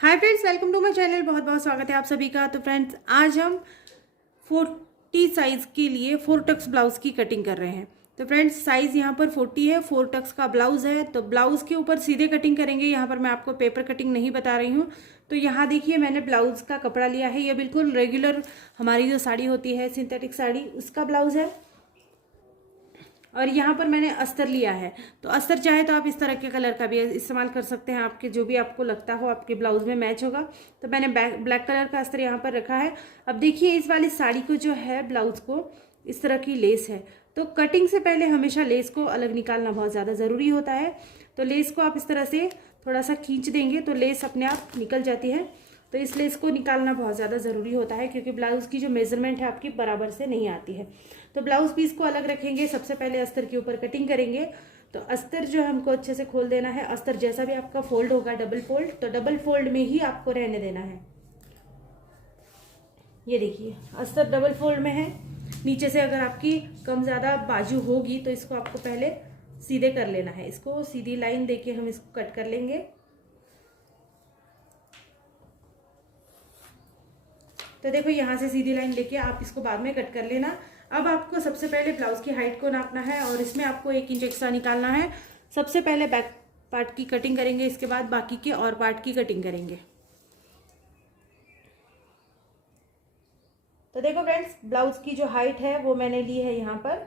Hi friends, welcome to my channel. बहुत बहुत स्वागत है आप सभी का। तो फ्रेंड्स, आज हम 40 साइज़ के लिए 4 टक्स ब्लाउज़ की कटिंग कर रहे हैं। तो फ्रेंड्स, साइज़ यहाँ पर 40 है, 4 टक्स का ब्लाउज़ है। तो ब्लाउज़ के ऊपर सीधे कटिंग करेंगे। यहाँ पर मैं आपको पेपर कटिंग नहीं बता रही हूँ। तो यहाँ देखिए, मैंने ब्लाउज़ का कपड़ा लिया है। ये बिल्कुल रेगुलर हमारी जो साड़ी होती है, सिंथेटिक साड़ी, उसका ब्लाउज़ है। और यहाँ पर मैंने अस्तर लिया है। तो अस्तर चाहे तो आप इस तरह के कलर का भी इस्तेमाल कर सकते हैं, आपके जो भी आपको लगता हो आपके ब्लाउज में मैच होगा। तो मैंने ब्लैक कलर का अस्तर यहाँ पर रखा है। अब देखिए, इस वाली साड़ी को जो है, ब्लाउज को इस तरह की लेस है। तो कटिंग से पहले हमेशा लेस को अलग निकालना बहुत ज़्यादा ज़रूरी होता है। तो लेस को आप इस तरह से थोड़ा सा खींच देंगे तो लेस अपने आप निकल जाती है। तो इस लेस को निकालना बहुत ज़्यादा ज़रूरी होता है, क्योंकि ब्लाउज़ की जो मेजरमेंट है आपकी बराबर से नहीं आती है। तो ब्लाउज़ पीस को अलग रखेंगे। सबसे पहले अस्तर के ऊपर कटिंग करेंगे। तो अस्तर जो है हमको अच्छे से खोल देना है। अस्तर जैसा भी आपका फोल्ड होगा, डबल फोल्ड, तो डबल फोल्ड में ही आपको रहने देना है। ये देखिए, अस्तर डबल फोल्ड में है। नीचे से अगर आपकी कम ज़्यादा बाजू होगी तो इसको आपको पहले सीधे कर लेना है। इसको सीधी लाइन देके हम इसको कट कर लेंगे। तो देखो, यहाँ से सीधी लाइन लेके आप इसको बाद में कट कर लेना। अब आपको सबसे पहले ब्लाउज की हाइट को नापना है और इसमें आपको 1 इंच एक्स्ट्रा निकालना है। सबसे पहले बैक पार्ट की कटिंग करेंगे, इसके बाद बाकी के और पार्ट की कटिंग करेंगे। तो देखो फ्रेंड्स, ब्लाउज की जो हाइट है वो मैंने ली है यहाँ पर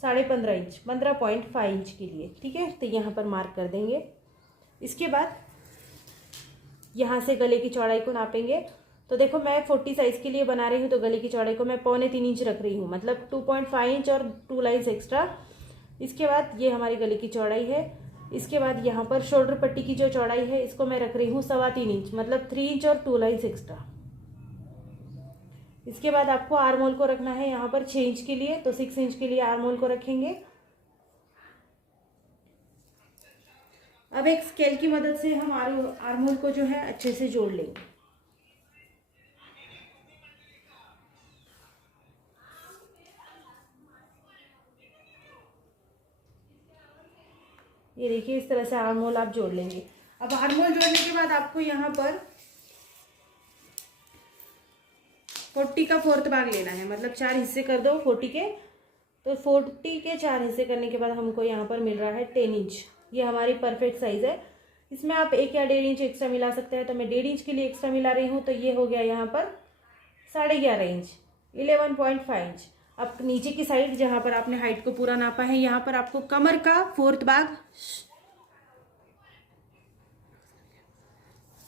15.5 इंच, 15.5 इंच के लिए। ठीक है, तो यहाँ पर मार्क कर देंगे। इसके बाद यहाँ से गले की चौड़ाई को नापेंगे। तो देखो, मैं 40 साइज के लिए बना रही हूँ, तो गले की चौड़ाई को मैं 3.25 इंच रख रही हूँ, मतलब 2.5 इंच और 2 लाइन्स एक्स्ट्रा। इसके बाद ये हमारी गले की चौड़ाई है। इसके बाद यहाँ पर शोल्डर पट्टी की जो चौड़ाई है, इसको मैं रख रही हूँ 3.25 इंच, मतलब 3 इंच और 2 लाइन्स एक्स्ट्रा। इसके बाद आपको आर्म होल को रखना है यहाँ पर 6 इंच के लिए, तो 6 इंच के लिए आर्म होल को रखेंगे। अब एक स्केल की मदद से हम आर्म होल को जो है अच्छे से जोड़ लेंगे। ये देखिए, इस तरह से आर्म होल आप जोड़ लेंगे। अब आर्म होल जोड़ने के बाद आपको यहाँ पर 40 का 4th भाग लेना है, मतलब 4 हिस्से कर दो 40 के। तो 40 के 4 हिस्से करने के बाद हमको यहाँ पर मिल रहा है 10 इंच। ये हमारी परफेक्ट साइज है। इसमें आप 1 या 1.5 इंच एक्स्ट्रा मिला सकते हैं, तो मैं 1.5 इंच के लिए एक्स्ट्रा मिला रही हूँ। तो ये हो गया यहाँ पर 11.5 इंच, 11.5 इंच। अब नीचे की साइड जहाँ पर आपने हाइट को पूरा नापा है, यहाँ पर आपको कमर का 4th भाग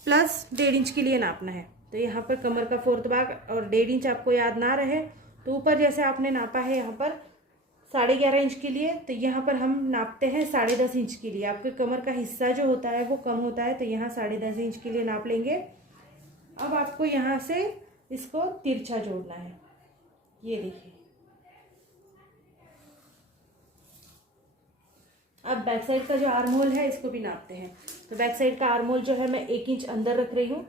प्लस 1.5 इंच के लिए नापना है। तो यहाँ पर कमर का 4th भाग और 1.5 इंच आपको याद ना रहे तो ऊपर जैसे आपने नापा है यहाँ पर 11.5 इंच के लिए, तो यहाँ पर हम नापते हैं 10.5 इंच के लिए। आपके कमर का हिस्सा जो होता है वो कम होता है, तो यहाँ 10.5 इंच के लिए नाप लेंगे। अब आपको यहाँ से इसको तिरछा जोड़ना है। ये देखिए, अब बैक साइड का जो आर्म होल है इसको भी नापते हैं। तो बैक साइड का आर्म होल जो है मैं 1 इंच अंदर रख रही हूँ,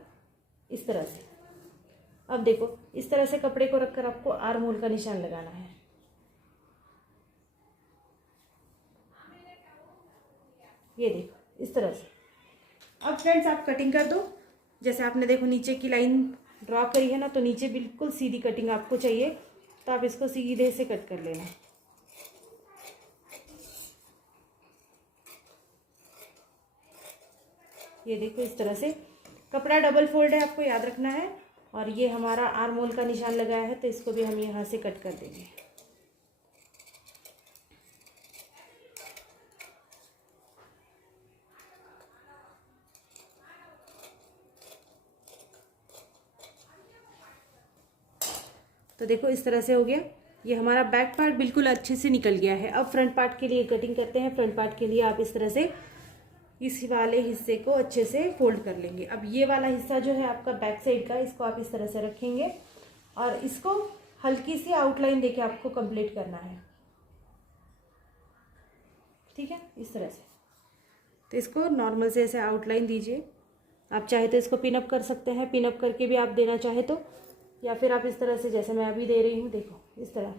इस तरह से। अब देखो, इस तरह से कपड़े को रखकर आपको आर्म होल का निशान लगाना है। ये देखो, इस तरह से। अब फ्रेंड्स, आप कटिंग कर दो। जैसे आपने देखो नीचे की लाइन ड्रॉ करी है ना, तो नीचे बिल्कुल सीधी कटिंग आपको चाहिए, तो आप इसको सीधे से कट कर लेना। ये देखो, इस तरह से। कपड़ा डबल फोल्ड है, आपको याद रखना है। और ये हमारा आर्म होल का निशान लगाया है, तो इसको भी हम यहाँ से कट कर देंगे। तो देखो, इस तरह से हो गया। ये हमारा बैक पार्ट बिल्कुल अच्छे से निकल गया है। अब फ्रंट पार्ट के लिए कटिंग करते हैं। फ्रंट पार्ट के लिए आप इस तरह से इस वाले हिस्से को अच्छे से फोल्ड कर लेंगे। अब ये वाला हिस्सा जो है आपका बैक साइड का, इसको आप इस तरह से रखेंगे और इसको हल्की सी आउटलाइन देके आपको कंप्लीट करना है। ठीक है, इस तरह से। तो इसको नॉर्मल से ऐसे आउटलाइन दीजिए। आप चाहे तो इसको पिन अप कर सकते हैं, पिन अप करके भी आप देना चाहे तो, या फिर आप इस तरह से जैसे मैं अभी दे रही हूँ, देखो इस तरह।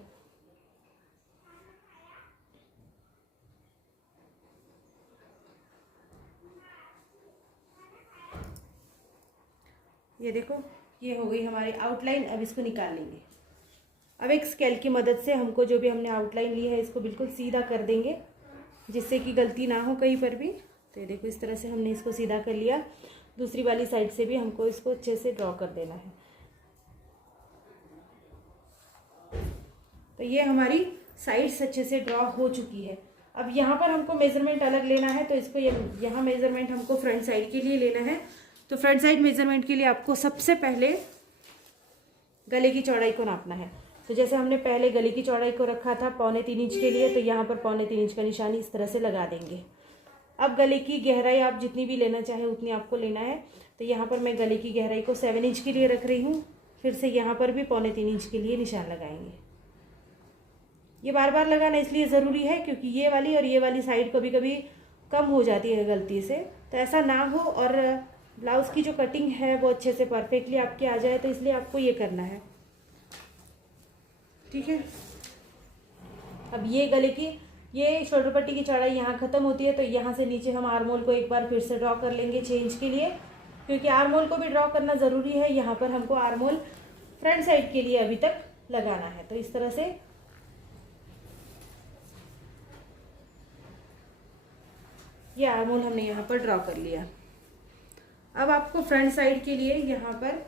ये देखो, ये हो गई हमारी आउटलाइन। अब इसको निकाल लेंगे। अब एक स्केल की मदद से हमको जो भी हमने आउटलाइन ली है इसको बिल्कुल सीधा कर देंगे, जिससे कि गलती ना हो कहीं पर भी। तो ये देखो, इस तरह से हमने इसको सीधा कर लिया। दूसरी वाली साइड से भी हमको इसको अच्छे से ड्रॉ कर देना है। तो ये हमारी साइड्स अच्छे से ड्रॉ हो चुकी है। अब यहाँ पर हमको मेज़रमेंट अलग लेना है, तो इसको यहाँ मेज़रमेंट हमको फ्रंट साइड के लिए लेना है। तो फ्रंट साइड मेज़रमेंट के लिए आपको सबसे पहले गले की चौड़ाई को नापना है। तो जैसे हमने पहले गले की चौड़ाई को रखा था 3.25 इंच के लिए, तो यहाँ पर 3.25 इंच का निशान इस तरह से लगा देंगे। अब गले की गहराई आप जितनी भी लेना चाहे उतनी आपको लेना है। तो यहाँ पर मैं गले की गहराई को 7 इंच के लिए रख रही हूँ। फिर से यहाँ पर भी 3.25 इंच के लिए निशान लगाएंगे। ये बार बार लगाना इसलिए ज़रूरी है क्योंकि ये वाली और ये वाली साइड कभी कभी कम हो जाती है गलती से, तो ऐसा ना हो और ब्लाउज़ की जो कटिंग है वो अच्छे से परफेक्टली आपके आ जाए, तो इसलिए आपको ये करना है। ठीक है। अब ये गले की, ये शोल्डर पट्टी की चौड़ाई यहाँ ख़त्म होती है, तो यहाँ से नीचे हम आर्म होल को एक बार फिर से ड्रॉ कर लेंगे 6 इंच के लिए, क्योंकि आर्म होल को भी ड्रॉ करना ज़रूरी है। यहाँ पर हमको आर्म होल फ्रंट साइड के लिए अभी तक लगाना है। तो इस तरह से ये आर्म होल हमने यहाँ पर ड्रॉ कर लिया। अब आपको फ्रंट साइड के लिए यहाँ पर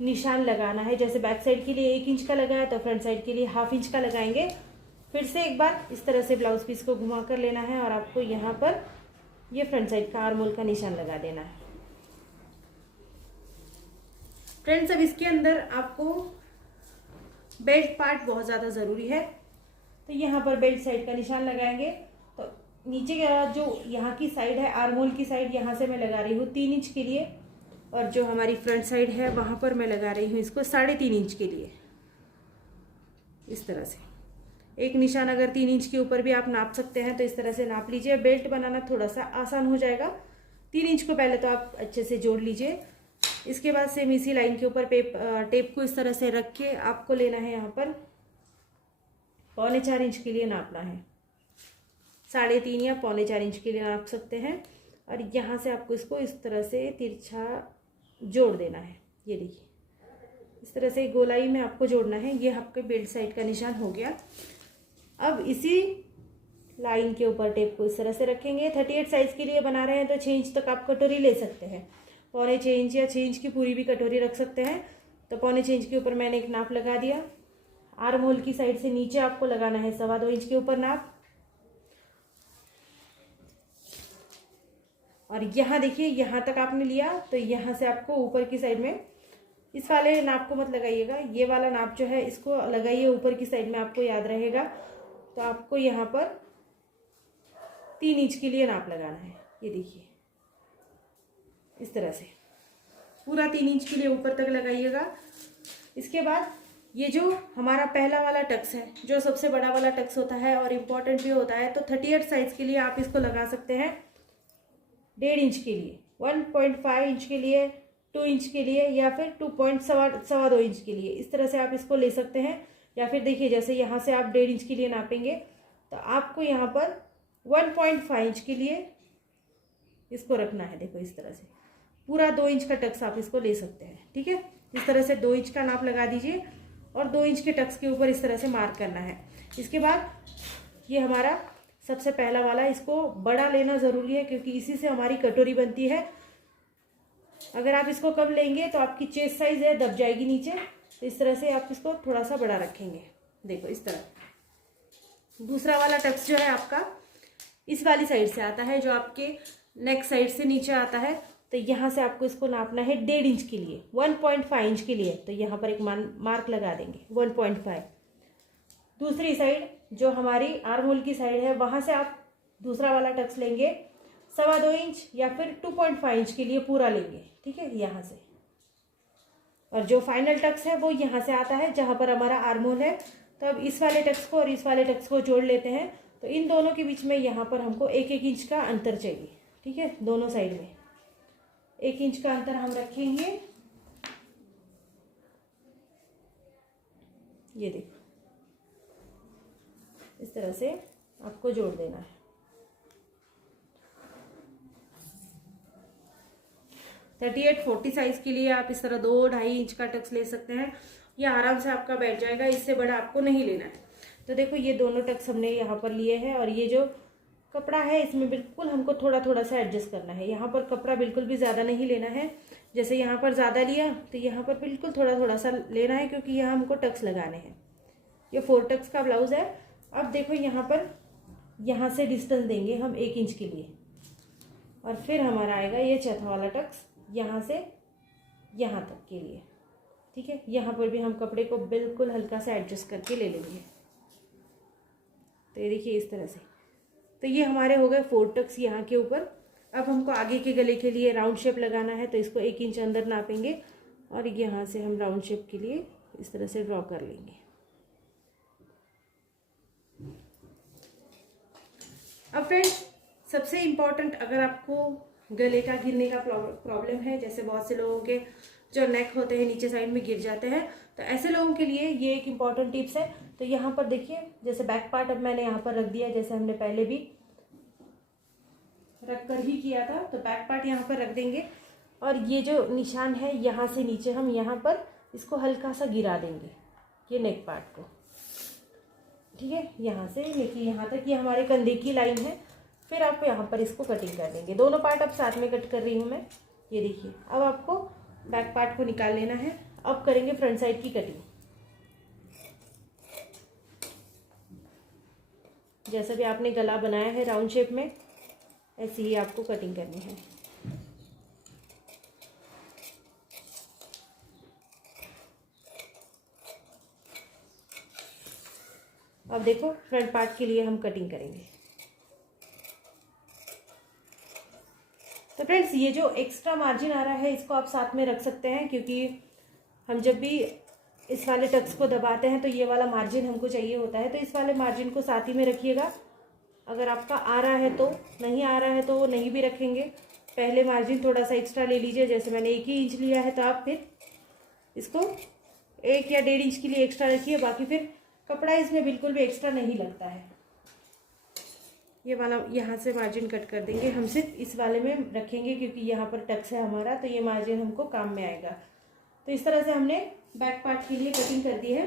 निशान लगाना है। जैसे बैक साइड के लिए 1 इंच का लगाया, तो फ्रंट साइड के लिए 1/2 इंच का लगाएंगे। फिर से एक बार इस तरह से ब्लाउज पीस को घुमा कर लेना है और आपको यहाँ पर ये फ्रंट साइड का आर्म होल का निशान लगा देना है। फ्रेंड्स, अब इसके अंदर आपको बेल्ट पार्ट बहुत ज़्यादा ज़रूरी है, तो यहाँ पर बेल्ट साइड का निशान लगाएंगे। तो नीचे का जो यहाँ की साइड है, आर्म होल की साइड, यहाँ से मैं लगा रही हूँ 3 इंच के लिए, और जो हमारी फ्रंट साइड है वहाँ पर मैं लगा रही हूँ इसको 3.5 इंच के लिए। इस तरह से एक निशान अगर 3 इंच के ऊपर भी आप नाप सकते हैं, तो इस तरह से नाप लीजिए। बेल्ट बनाना थोड़ा सा आसान हो जाएगा। 3 इंच को पहले तो आप अच्छे से जोड़ लीजिए। इसके बाद सेम इसी लाइन के ऊपर टेप को इस तरह से रख के आपको लेना है, यहाँ पर 3.25 इंच के लिए नापना है। 3.5 या 3.25 इंच के लिए नाप सकते हैं। और यहाँ से आपको इसको इस तरह से तिरछा जोड़ देना है। ये देखिए, इस तरह से गोलाई में आपको जोड़ना है। ये आपके बेल्ट साइड का निशान हो गया। अब इसी लाइन के ऊपर टेप को इस तरह से रखेंगे। 38 साइज़ के लिए बना रहे हैं, तो 6 इंच तक आप कटोरी ले सकते हैं। 6.25 इंच या 6 इंच की पूरी भी कटोरी रख सकते हैं। तो 6.25 इंच के ऊपर मैंने एक नाप लगा दिया। आर्म होल की साइड से नीचे आपको लगाना है 2.25 इंच के ऊपर नाप। और यहाँ देखिए, यहाँ तक आपने लिया, तो यहाँ से आपको ऊपर की साइड में, इस वाले नाप को मत लगाइएगा, ये वाला नाप जो है इसको लगाइए ऊपर की साइड में, आपको याद रहेगा। तो आपको यहाँ पर 3 इंच के लिए नाप लगाना है। ये देखिए, इस तरह से पूरा 3 इंच के लिए ऊपर तक लगाइएगा। इसके बाद ये जो हमारा पहला वाला टक्स है, जो सबसे बड़ा वाला टक्स होता है और इम्पॉर्टेंट भी होता है, तो 38 साइज़ के लिए आप इसको लगा सकते हैं 1.5 इंच के लिए, 1.5 इंच के लिए, 2 इंच के लिए, या फिर 2.2 इंच के लिए। इस तरह से आप इसको ले सकते हैं। या फिर देखिए, जैसे यहाँ से आप 1.5 इंच के लिए नापेंगे, तो आपको यहाँ पर 1.5 इंच के लिए इसको रखना है। देखो, इस तरह से पूरा 2 इंच का टक्स आप इसको ले सकते हैं। ठीक है, इस तरह से 2 इंच का नाप लगा दीजिए और 2 इंच के टक्स के ऊपर इस तरह से मार्क करना है। इसके बाद ये हमारा सबसे पहला वाला, इसको बड़ा लेना ज़रूरी है क्योंकि इसी से हमारी कटोरी बनती है। अगर आप इसको कम लेंगे तो आपकी चेस्ट साइज है दब जाएगी नीचे। तो इस तरह से आप इसको थोड़ा सा बड़ा रखेंगे। देखो, इस तरह। दूसरा वाला टक्स जो है आपका इस वाली साइड से आता है, जो आपके नेक साइड से नीचे आता है। तो यहाँ से आपको इसको नापना है 1.5 इंच के लिए, 1.5 इंच के लिए। तो यहाँ पर एक मार्क लगा देंगे 1.5। दूसरी साइड जो हमारी आर्म होल की साइड है, वहाँ से आप दूसरा वाला टक्स लेंगे 2.25 इंच या फिर 2.5 इंच के लिए पूरा लेंगे। ठीक है, यहाँ से। और जो फाइनल टक्स है वो यहाँ से आता है, जहाँ पर हमारा आर्म होल है। तो अब इस वाले टक्स को और इस वाले टक्स को जोड़ लेते हैं। तो इन दोनों के बीच में यहाँ पर हमको 1-1 इंच का अंतर चाहिए। ठीक है, दोनों साइड में 1 इंच का अंतर हम रखेंगे। ये देखो, इस तरह से आपको जोड़ देना है। 38-40 साइज के लिए आप इस तरह 2-2.5 इंच का टक्स ले सकते हैं। ये आराम से आपका बैठ जाएगा, इससे बड़ा आपको नहीं लेना है। तो देखो ये दोनों टक्स हमने यहाँ पर लिए हैं और ये जो कपड़ा है इसमें बिल्कुल हमको थोड़ा थोड़ा सा एडजस्ट करना है। यहाँ पर कपड़ा बिल्कुल भी ज़्यादा नहीं लेना है, जैसे यहाँ पर ज़्यादा लिया तो यहाँ पर बिल्कुल थोड़ा थोड़ा सा लेना है, क्योंकि यहाँ हमको टक्स लगाने हैं। ये 4 टक्स का ब्लाउज़ है। अब देखो यहाँ पर यहाँ से डिस्टेंस देंगे हम 1 इंच के लिए, और फिर हमारा आएगा ये चौथा वाला टक्स यहाँ से यहाँ तक के लिए। ठीक है, यहाँ पर भी हम कपड़े को बिल्कुल हल्का सा एडजस्ट करके ले लेंगे। तो ये देखिए इस तरह से। तो ये हमारे हो गए 4 टक्स यहाँ के ऊपर। अब हमको आगे के गले के लिए राउंड शेप लगाना है, तो इसको 1 इंच अंदर नापेंगे और यहाँ से हम राउंड शेप के लिए इस तरह से ड्रॉ कर लेंगे। अब फ्रेंड्स सबसे इम्पॉर्टेंट, अगर आपको गले का गिरने का प्रॉब्लम है, जैसे बहुत से लोगों के जो नेक होते हैं नीचे साइड में गिर जाते हैं, तो ऐसे लोगों के लिए ये एक इम्पॉर्टेंट टिप्स है। तो यहाँ पर देखिए जैसे बैक पार्ट अब मैंने यहाँ पर रख दिया, जैसे हमने पहले भी रख कर ही किया था। तो बैक पार्ट यहाँ पर रख देंगे और ये जो निशान है यहाँ से नीचे हम यहाँ पर इसको हल्का सा गिरा देंगे, ये नेक पार्ट को। ठीक है, यहाँ से लेके यहाँ तक ये हमारे कंधे की लाइन है। फिर आप यहाँ पर इसको कटिंग कर देंगे। दोनों पार्ट अब साथ में कट कर रही हूँ मैं। ये देखिए अब आपको बैक पार्ट को निकाल लेना है। अब करेंगे फ्रंट साइड की कटिंग। जैसा भी आपने गला बनाया है राउंड शेप में, ऐसे ही आपको कटिंग करनी है। अब देखो फ्रंट पार्ट के लिए हम कटिंग करेंगे। तो फ्रेंड्स ये जो एक्स्ट्रा मार्जिन आ रहा है इसको आप साथ में रख सकते हैं, क्योंकि हम जब भी इस वाले टक्स को दबाते हैं तो ये वाला मार्जिन हमको चाहिए होता है। तो इस वाले मार्जिन को साथ ही में रखिएगा। अगर आपका आ रहा है तो, नहीं आ रहा है तो वो नहीं भी रखेंगे। पहले मार्जिन थोड़ा सा एक्स्ट्रा ले लीजिए, जैसे मैंने 1 ही इंच लिया है तो आप फिर इसको 1 या 1.5 इंच के लिए एक्स्ट्रा रखिए। बाकी फिर कपड़ा इसमें बिल्कुल भी एक्स्ट्रा नहीं लगता है। ये वाला यहाँ से मार्जिन कट कर देंगे। हम सिर्फ इस वाले में रखेंगे क्योंकि यहाँ पर टक्स है हमारा, तो ये मार्जिन हमको काम में आएगा। तो इस तरह से हमने बैक पार्ट के लिए कटिंग कर दी है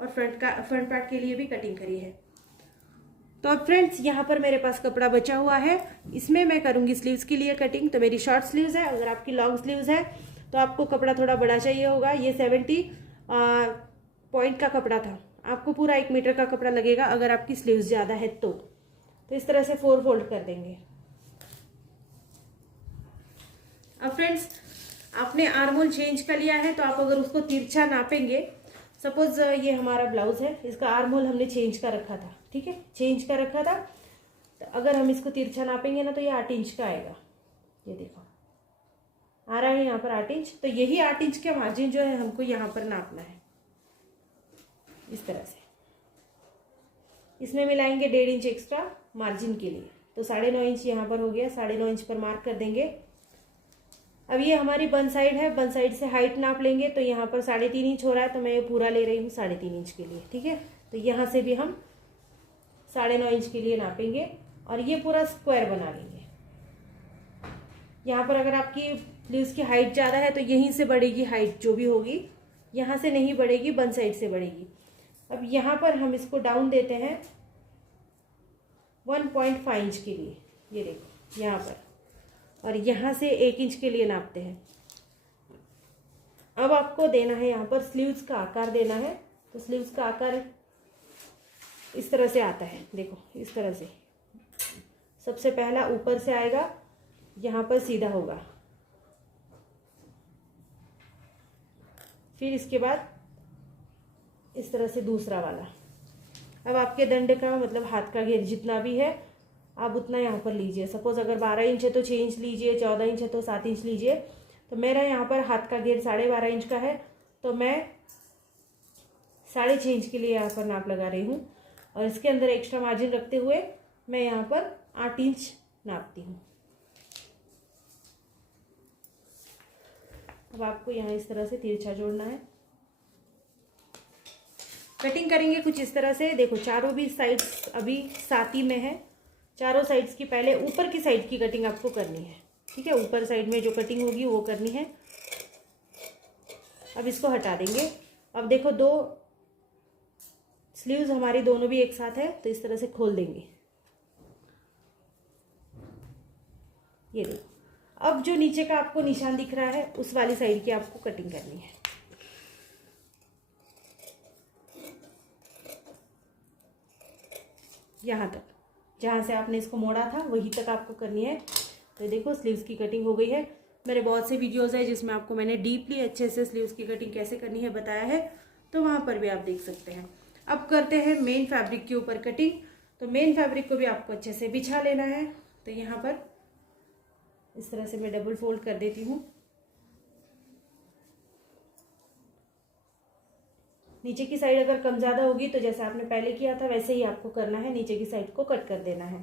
और फ्रंट पार्ट के लिए भी कटिंग करी है। तो अब फ्रेंड्स यहाँ पर मेरे पास कपड़ा बचा हुआ है, इसमें मैं करूँगी स्लीव्स के लिए कटिंग। तो मेरी शॉर्ट स्लीव्स है, अगर आपकी लॉन्ग स्लीव्स है तो आपको कपड़ा थोड़ा बड़ा चाहिए होगा। ये 70 पॉइंट का कपड़ा था, आपको पूरा 1 मीटर का कपड़ा लगेगा अगर आपकी स्लीव्स ज़्यादा है तो इस तरह से 4 फोल्ड कर देंगे। अब फ्रेंड्स आपने आर्म होल चेंज कर लिया है, तो आप अगर उसको तिरछा नापेंगे, सपोज ये हमारा ब्लाउज है, इसका आर्म होल हमने चेंज कर रखा था। ठीक है, चेंज कर रखा था, तो अगर हम इसको तिरछा नापेंगे ना तो ये 8 इंच का आएगा। ये देखो आ रहा है यहाँ पर 8 इंच। तो यही 8 इंच का मार्जिन जो है हमको यहाँ पर नापना है इस तरह से। इसमें मिलाएंगे 1.5 इंच एक्स्ट्रा मार्जिन के लिए, तो 9.5 इंच यहाँ पर हो गया। 9.5 इंच पर मार्क कर देंगे। अब ये हमारी बन साइड है, बन साइड से हाइट नाप लेंगे। तो यहाँ पर 3.5 इंच हो रहा है, तो मैं ये पूरा ले रही हूँ 3.5 इंच के लिए। ठीक है, तो यहाँ से भी हम 9.5 इंच के लिए नापेंगे और ये पूरा स्क्वायर बना लेंगे। यहाँ पर अगर आपकी स्लीव्स की हाइट ज़्यादा है तो यहीं से बढ़ेगी हाइट, जो भी होगी यहाँ से नहीं बढ़ेगी, बन साइड से बढ़ेगी। अब यहाँ पर हम इसको डाउन देते हैं 1.5 इंच के लिए। ये देखो यहाँ पर, और यहाँ से 1 इंच के लिए नापते हैं। अब आपको देना है यहाँ पर स्लीव्स का आकार देना है। तो स्लीव्स का आकार इस तरह से आता है, देखो इस तरह से। सबसे पहला ऊपर से आएगा, यहाँ पर सीधा होगा, फिर इसके बाद इस तरह से दूसरा वाला। अब आपके दंड का मतलब हाथ का घेर जितना भी है आप उतना यहाँ पर लीजिए। सपोज अगर 12 इंच है तो 6 इंच लीजिए, 14 इंच है तो 7 इंच लीजिए। तो मेरा यहाँ पर हाथ का घेर 12.5 इंच का है, तो मैं 6.5 इंच के लिए यहाँ पर नाप लगा रही हूँ। और इसके अंदर एक्स्ट्रा मार्जिन रखते हुए मैं यहाँ पर 8 इंच नापती हूँ। अब आपको यहाँ इस तरह से तिरछा जोड़ना है। कटिंग करेंगे कुछ इस तरह से। देखो चारों भी साइड्स अभी साथ ही में है, चारों साइड्स की पहले ऊपर की साइड की कटिंग आपको करनी है। ठीक है, ऊपर साइड में जो कटिंग होगी वो करनी है। अब इसको हटा देंगे। अब देखो दो स्लीव्स हमारी दोनों भी एक साथ है, तो इस तरह से खोल देंगे। ये देखो, अब जो नीचे का आपको निशान दिख रहा है उस वाली साइड की आपको कटिंग करनी है। यहाँ तक, जहाँ से आपने इसको मोड़ा था वहीं तक आपको करनी है। तो देखो स्लीव्स की कटिंग हो गई है। मेरे बहुत से वीडियोस है जिसमें आपको मैंने डीपली अच्छे से स्लीव्स की कटिंग कैसे करनी है बताया है, तो वहाँ पर भी आप देख सकते हैं। अब करते हैं मेन फैब्रिक के ऊपर कटिंग। तो मेन फैब्रिक को भी आपको अच्छे से बिछा लेना है। तो यहाँ पर इस तरह से मैं डबल फोल्ड कर देती हूँ। नीचे की साइड अगर कम ज़्यादा होगी तो जैसे आपने पहले किया था वैसे ही आपको करना है, नीचे की साइड को कट कर देना है।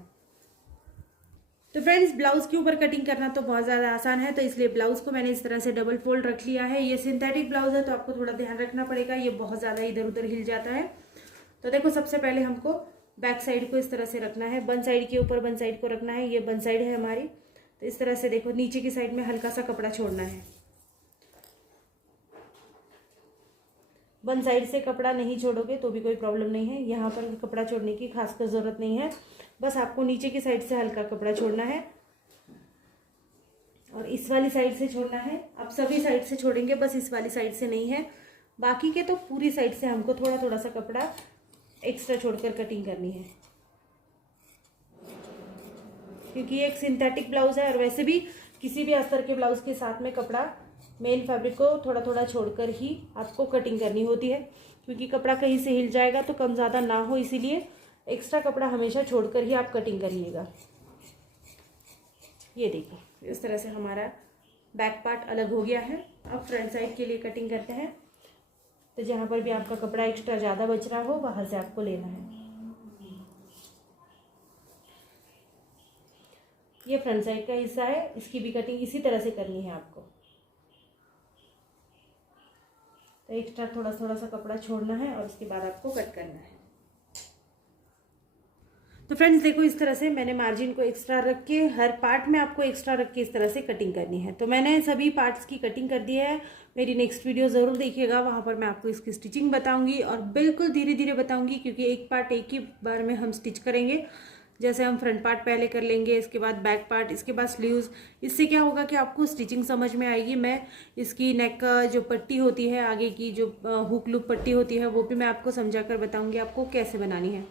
तो फ्रेंड्स, ब्लाउज के ऊपर कटिंग करना तो बहुत ज़्यादा आसान है, तो इसलिए ब्लाउज को मैंने इस तरह से डबल फोल्ड रख लिया है। ये सिंथेटिक ब्लाउज है तो आपको थोड़ा ध्यान रखना पड़ेगा, ये बहुत ज़्यादा इधर उधर हिल जाता है। तो देखो सबसे पहले हमको बैक साइड को इस तरह से रखना है, बन साइड के ऊपर बन साइड को रखना है। ये बन साइड है हमारी, तो इस तरह से देखो नीचे की साइड में हल्का सा कपड़ा छोड़ना है। वन साइड से कपड़ा नहीं छोड़ोगे तो भी कोई प्रॉब्लम नहीं है, यहाँ पर कपड़ा छोड़ने की खासकर ज़रूरत नहीं है, बस आपको नीचे की साइड से हल्का कपड़ा छोड़ना है और इस वाली साइड से छोड़ना है। आप सभी साइड से छोड़ेंगे, बस इस वाली साइड से नहीं है, बाकी के तो पूरी साइड से हमको थोड़ा थोड़ा सा कपड़ा एक्स्ट्रा छोड़कर कटिंग करनी है, क्योंकि ये एक सिंथेटिक ब्लाउज है और वैसे भी किसी भी अस्तर के ब्लाउज के साथ में कपड़ा मेन फैब्रिक को थोड़ा थोड़ा छोड़कर ही आपको कटिंग करनी होती है, क्योंकि कपड़ा कहीं से हिल जाएगा तो कम ज़्यादा ना हो, इसीलिए एक्स्ट्रा कपड़ा हमेशा छोड़कर ही आप कटिंग करिएगा। ये देखिए इस तरह से हमारा बैक पार्ट अलग हो गया है। अब फ्रंट साइड के लिए कटिंग करते हैं। तो जहाँ पर भी आपका कपड़ा एक्स्ट्रा ज़्यादा बच रहा हो वहाँ से आपको लेना है। ये फ्रंट साइड का हिस्सा है, इसकी भी कटिंग इसी तरह से करनी है आपको। तो एक्स्ट्रा थोड़ा थोड़ा सा कपड़ा छोड़ना है और उसके बाद आपको कट करना है। तो फ्रेंड्स देखो इस तरह से मैंने मार्जिन को एक्स्ट्रा रख के, हर पार्ट में आपको एक्स्ट्रा रख के इस तरह से कटिंग करनी है। तो मैंने सभी पार्ट्स की कटिंग कर दी है। मेरी नेक्स्ट वीडियो ज़रूर देखिएगा, वहाँ पर मैं आपको इसकी स्टिचिंग बताऊंगी और बिल्कुल धीरे धीरे बताऊंगी, क्योंकि एक पार्ट एक ही बार में हम स्टिच करेंगे। जैसे हम फ्रंट पार्ट पहले कर लेंगे, इसके बाद बैक पार्ट, इसके बाद स्लीव्स। इससे क्या होगा कि आपको स्टिचिंग समझ में आएगी। मैं इसकी नेक का जो पट्टी होती है, आगे की जो हुक लूप पट्टी होती है, वो भी मैं आपको समझा कर बताऊंगी आपको कैसे बनानी है।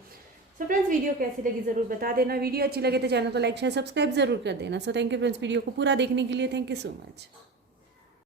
सो फ्रेंड्स वीडियो कैसी लगी ज़रूर बता देना। वीडियो अच्छी लगे तो चैनल को लाइक शेयर सब्सक्राइब जरूर कर देना। So thank you friends video को पूरा देखने के लिए। Thank you so much.